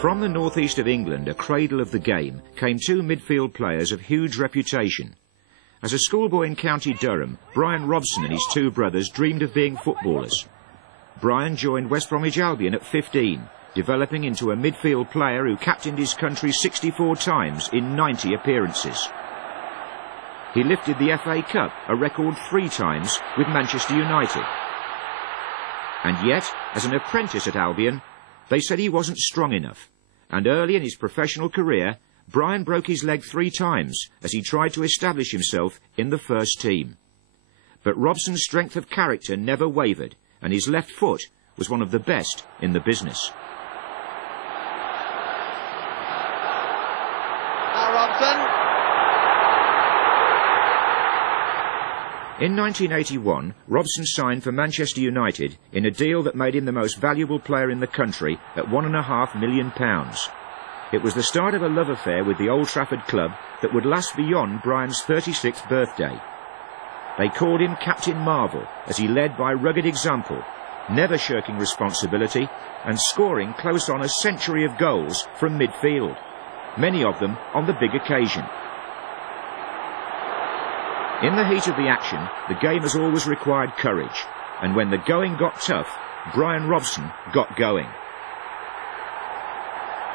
From the northeast of England, a cradle of the game, came two midfield players of huge reputation. As a schoolboy in County Durham, Bryan Robson and his two brothers dreamed of being footballers. Bryan joined West Bromwich Albion at 15, developing into a midfield player who captained his country 64 times in 90 appearances. He lifted the FA Cup a record 3 times with Manchester United. And yet, as an apprentice at Albion, they said he wasn't strong enough, and early in his professional career, Bryan broke his leg 3 times as he tried to establish himself in the first team. But Robson's strength of character never wavered, and his left foot was one of the best in the business. Now Robson. In 1981, Robson signed for Manchester United in a deal that made him the most valuable player in the country at £1.5 million. It was the start of a love affair with the Old Trafford club that would last beyond Bryan's 36th birthday. They called him Captain Marvel as he led by rugged example, never shirking responsibility and scoring close on a century of goals from midfield, many of them on the big occasion. In the heat of the action, the game has always required courage, and when the going got tough, Bryan Robson got going.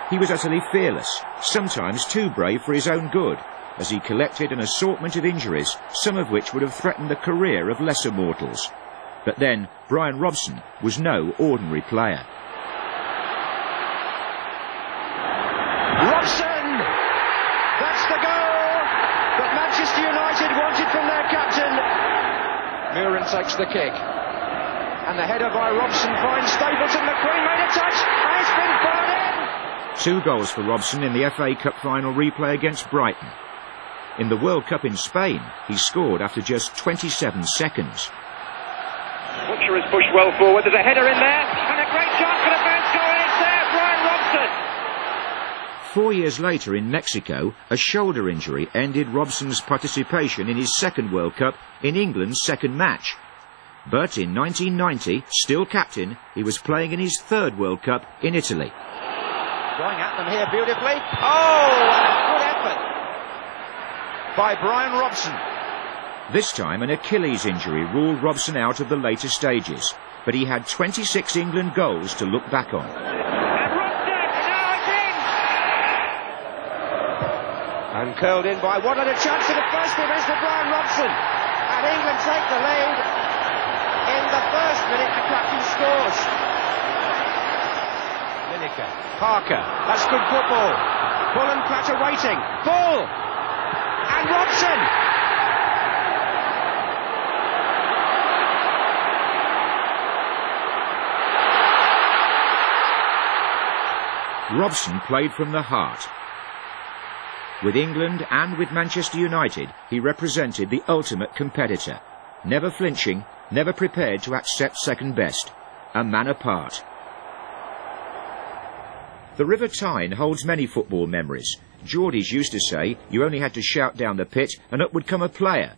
He was utterly fearless, sometimes too brave for his own good, as he collected an assortment of injuries, some of which would have threatened the career of lesser mortals. But then, Bryan Robson was no ordinary player. Robson! That's the goal that Manchester United wanted from their captain. Muren takes the kick. And the header by Robson finds Stapleton. McQueen made a touch, and it's been brought in. 2 goals for Robson in the FA Cup final replay against Brighton. In the World Cup in Spain, he scored after just 27 seconds. Butcher has pushed well forward. There's a header in there, and a great chance for the first goal, and it's there, Bryan Robson. 4 years later in Mexico, a shoulder injury ended Robson's participation in his second World Cup in England's second match. But in 1990, still captain, he was playing in his third World Cup in Italy. Going at them here beautifully. Oh, and a good effort by Bryan Robson. This time an Achilles injury ruled Robson out of the later stages, but he had 26 England goals to look back on. And Robson, now it's in! And curled in by what a chance to the first ball is for Bryan Robson. And England take the lead. In the first minute, the captain scores. Lineker, Parker, that's good football. Bull and Platter waiting. Bull! And Robson! Robson played from the heart. With England and with Manchester United, he represented the ultimate competitor, never flinching, never prepared to accept second best, a man apart. The River Tyne holds many football memories. Geordies used to say you only had to shout down the pit and up would come a player.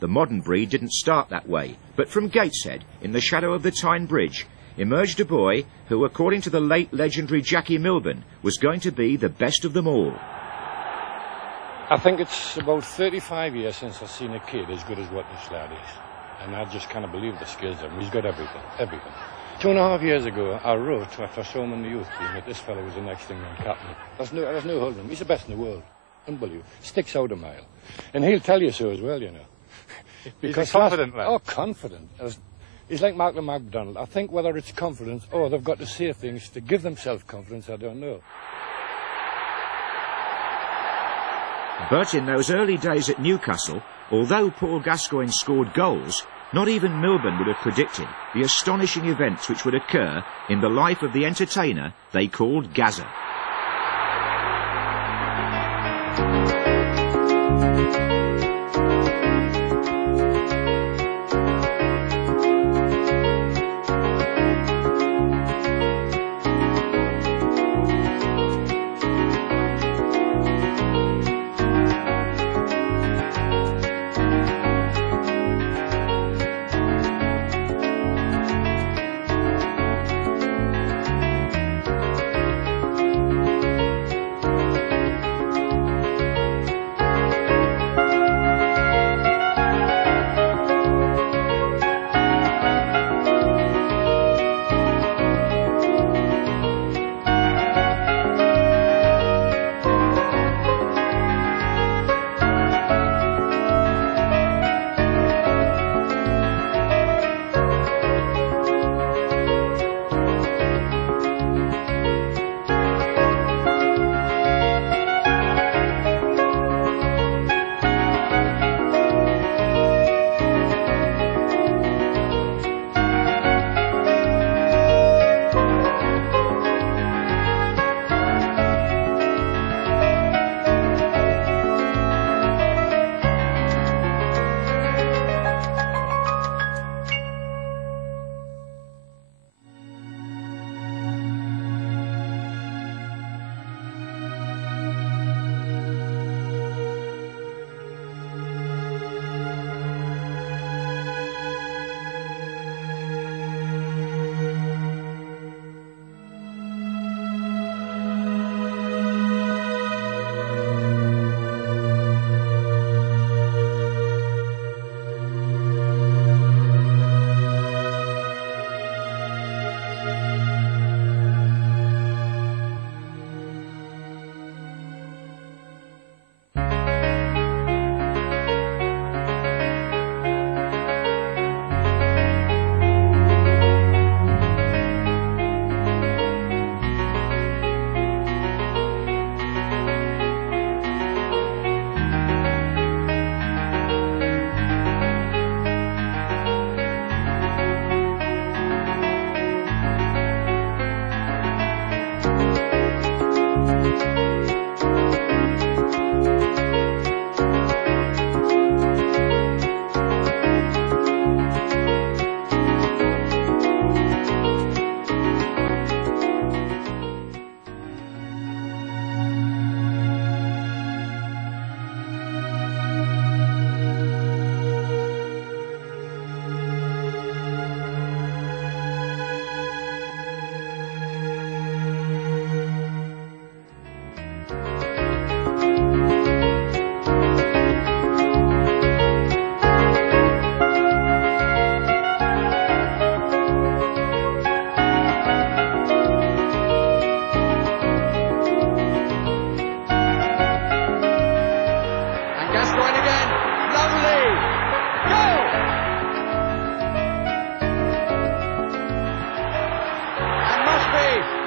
The modern breed didn't start that way, but from Gateshead, in the shadow of the Tyne Bridge, emerged a boy who, according to the late legendary Jackie Milburn, was going to be the best of them all. I think it's about 35 years since I've seen a kid as good as what this lad is. And I just can't believe the skills of him. He's got everything, everything. 2.5 years ago, I wrote after I saw him in the youth team that this fellow was the next England captain. There's no holding him. He's the best in the world. Unbelievable. Sticks out a mile. And he'll tell you so as well, you know. Because he's a confident lad. Oh, confident. He's like Malcolm MacDonald. I think whether it's confidence or they've got to say things to give themselves confidence, I don't know. But in those early days at Newcastle, although Paul Gascoigne scored goals, not even Milburn would have predicted the astonishing events which would occur in the life of the entertainer they called Gazza.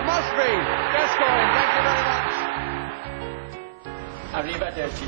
Must be. Gascoigne, thank you very much. Arrivederci.